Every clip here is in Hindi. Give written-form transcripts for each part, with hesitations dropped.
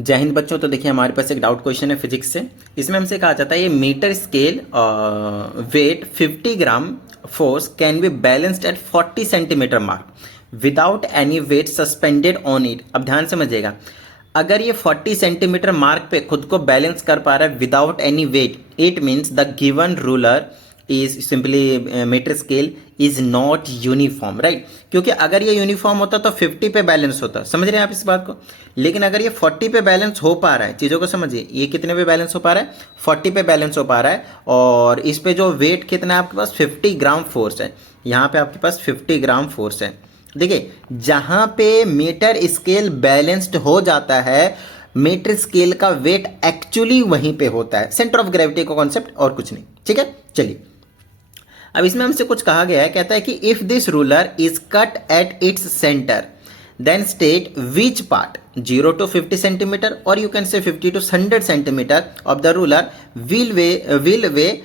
जय हिंद बच्चों। तो देखिए हमारे पास एक डाउट क्वेश्चन है फिजिक्स से। इसमें हमसे कहा जाता है ये metre scale weight 50 gram force can be balanced at 40 centimetre mark without any weight suspended on it. अब ध्यान समझिएगा, अगर ये 40 सेंटीमीटर मार्क पे खुद को बैलेंस कर पा रहा है without any weight, it means the given ruler is simply metre scale is not uniform, right. क्योंकि अगर ये यूनिफॉर्म होता तो 50 पे बैलेंस होता, समझ रहे हैं आप इस बात को। लेकिन अगर ये 40 पे बैलेंस हो पा रहा है, चीज़ों को समझिए, ये कितने पे बैलेंस हो पा रहा है, 40 पे बैलेंस हो पा रहा है। और इस पे जो वेट कितना है आपके पास, 50 ग्राम फोर्स है। यहाँ पे आपके पास 50 ग्राम फोर्स है। देखिए जहाँ पे मीटर स्केल बैलेंस्ड हो जाता है, मीटर स्केल का वेट एक्चुअली वहीं पे होता है, सेंटर ऑफ ग्रेविटी का कॉन्सेप्ट और कुछ नहीं, ठीक है। चलिए अब इसमें हमसे कुछ कहा गया है, कहता है कि if this ruler is cut at its centre then state which part 0 to 50 centimetre और you can say 50 to 100 centimetre of the ruler will weigh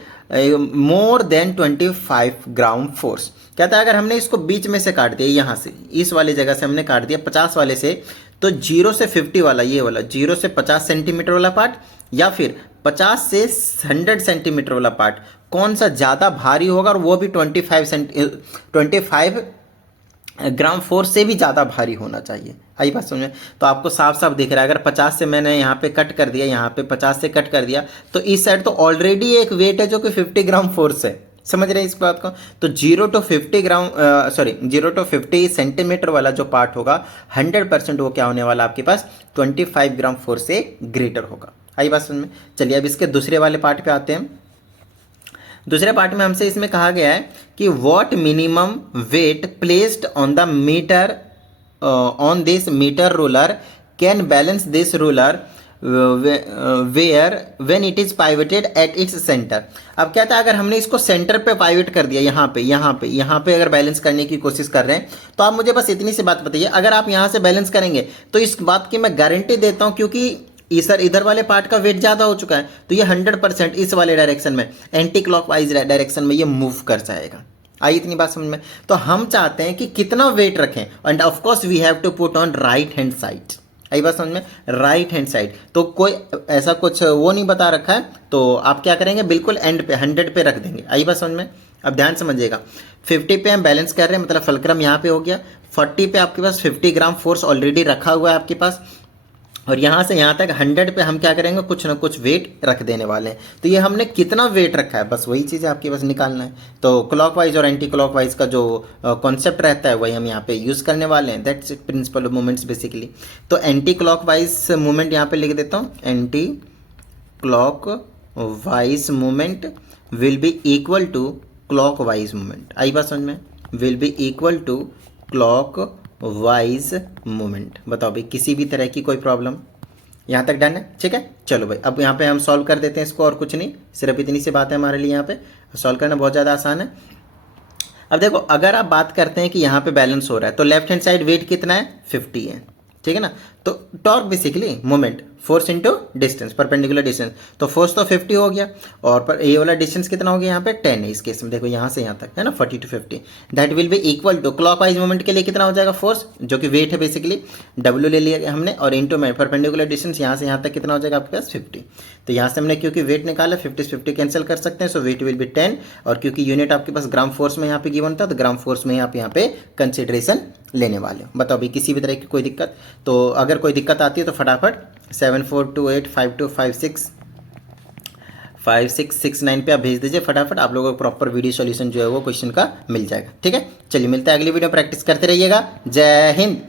more than 25 gram force. कहता है अगर हमने इसको बीच में से काट दिया, यहाँ से इस वाली जगह से हमने काट दिया 50 वाले से, तो 0 से 50 वाला, ये वाला 0 से 50 सेंटीमीटर वाला पार्ट या फिर 50 से 100 सेंटीमीटर वाला पार्ट कौन सा ज़्यादा भारी होगा, और वो भी 25 ग्राम फोर्स से भी ज़्यादा भारी होना चाहिए। आई बात समझ में? तो आपको साफ साफ दिख रहा है, अगर 50 से मैंने यहाँ पे कट कर दिया, यहाँ पे 50 से कट कर दिया, तो इस साइड तो ऑलरेडी एक वेट है जो कि 50 ग्राम फोर्स है। समझ रहे हैं इस बात को? तो 0 to 50 सेंटीमीटर वाला जो पार्ट होगा 100% वो क्या होने वाला आपके पास 25 ग्राम फोर्स से ग्रेटर होगा। आई बात समझ में? चलिए अब इसके दूसरे वाले पार्ट पे आते हैं। दूसरे पार्ट में हमसे इसमें कहा गया है कि what minimum weight placed on the metre on this metre ruler can balance this ruler where when it is pivoted at its centre. अब क्या था, अगर हमने इसको सेंटर पे पाइवट कर दिया, यहाँ पे अगर बैलेंस करने की कोशिश कर रहे हैं, तो आप मुझे बस इतनी सी बात बताइए, अगर आप यहाँ से बैलेंस करेंगे तो इस बात की मैं गारंटी देता हूँ, क्योंकि इधर वाले पार्ट का वेट ज़्यादा हो चुका है, तो ये 100% इस वाले डायरेक्शन में, एंटी क्लॉकवाइज डायरेक्शन में ये मूव कर जाएगा। आई इतनी बात समझ में? तो हम चाहते हैं कि कितना वेट रखें, and of course we have to put on right hand side. आई बात समझ में? Right hand side. तो कोई ऐसा कुछ वो नहीं बता रखा है, तो आप क्या करेंगे, बिल्कुल एंड पे 100 पे रख देंगे। आई बात समझ में? अब ध्यान समझिएगा, 50 पे हम बैलेंस कर रहे हैं, मतलब फलक्रम यहाँ पे हो गया। 40 पे आपके पास 50 ग्राम फोर्स ऑलरेडी रखा हुआ है आपके पास, और यहाँ से यहाँ तक 100 पे हम क्या करेंगे, कुछ ना कुछ वेट रख देने वाले हैं। तो ये हमने कितना वेट रखा है, बस वही चीज़ आपके पास निकालना है। तो क्लॉकवाइज और एंटी क्लॉकवाइज का जो कॉन्सेप्ट रहता है वही हम यहाँ पे यूज़ करने वाले हैं। That's principle of moments basically. तो एंटी क्लॉकवाइज मूवमेंट यहाँ पे लिख देता हूँ, anti clockwise movement will be equal to clockwise movement. आई बात समझ में? Will be equal to clockwise movement. बताओ भाई, किसी भी तरह की कोई प्रॉब्लम? यहाँ तक डन है, ठीक है। चलो भाई अब यहाँ पे हम सॉल्व कर देते हैं इसको, और कुछ नहीं, सिर्फ इतनी सी बात है हमारे लिए। यहाँ पे सॉल्व करना बहुत ज़्यादा आसान है। अब देखो, अगर आप बात करते हैं कि यहाँ पे बैलेंस हो रहा है, तो लेफ्ट हैंड साइड वेट कितना है, 50 है, ठीक है ना। तो torque basically moment, force into distance, perpendicular distance, तो फोर्स तो 50 हो गया, और पर ये वाला डिस्टेंस कितना हो गया, यहाँ पे 10 है इस केस में। देखो यहाँ से यहाँ तक है ना, 40 to 50, that will be equal to clockwise movement के लिए कितना हो जाएगा, फोर्स जो कि वेट है बेसिकली, W ले लिया हमने, और इंटू में परपेंडिकुलर डिस्टेंस यहाँ से यहाँ तक कितना हो जाएगा आपके पास 50। तो यहाँ से हमने क्योंकि वेट निकाला, 50 से 50 कैंसिल कर सकते हैं, सो वेट विल बी 10, और क्योंकि यूनिट आपके पास ग्राम फोर्स में यहाँ पे गिवन था, तो ग्राम फोर्स में आप यहाँ पे कंसिडरेशन लेने वाले हो। बताओ भाई, किसी भी तरह की कोई दिक्कत? तो अगर कोई दिक्कत आती है तो फटाफट 7428525669 पे आप भेज दीजिए फटाफट। आप लोगों को प्रॉपर वीडियो सॉल्यूशन जो है वो क्वेश्चन का मिल जाएगा, ठीक है। चलिए मिलता है अगली वीडियो, प्रैक्टिस करते रहिएगा। जय हिंद।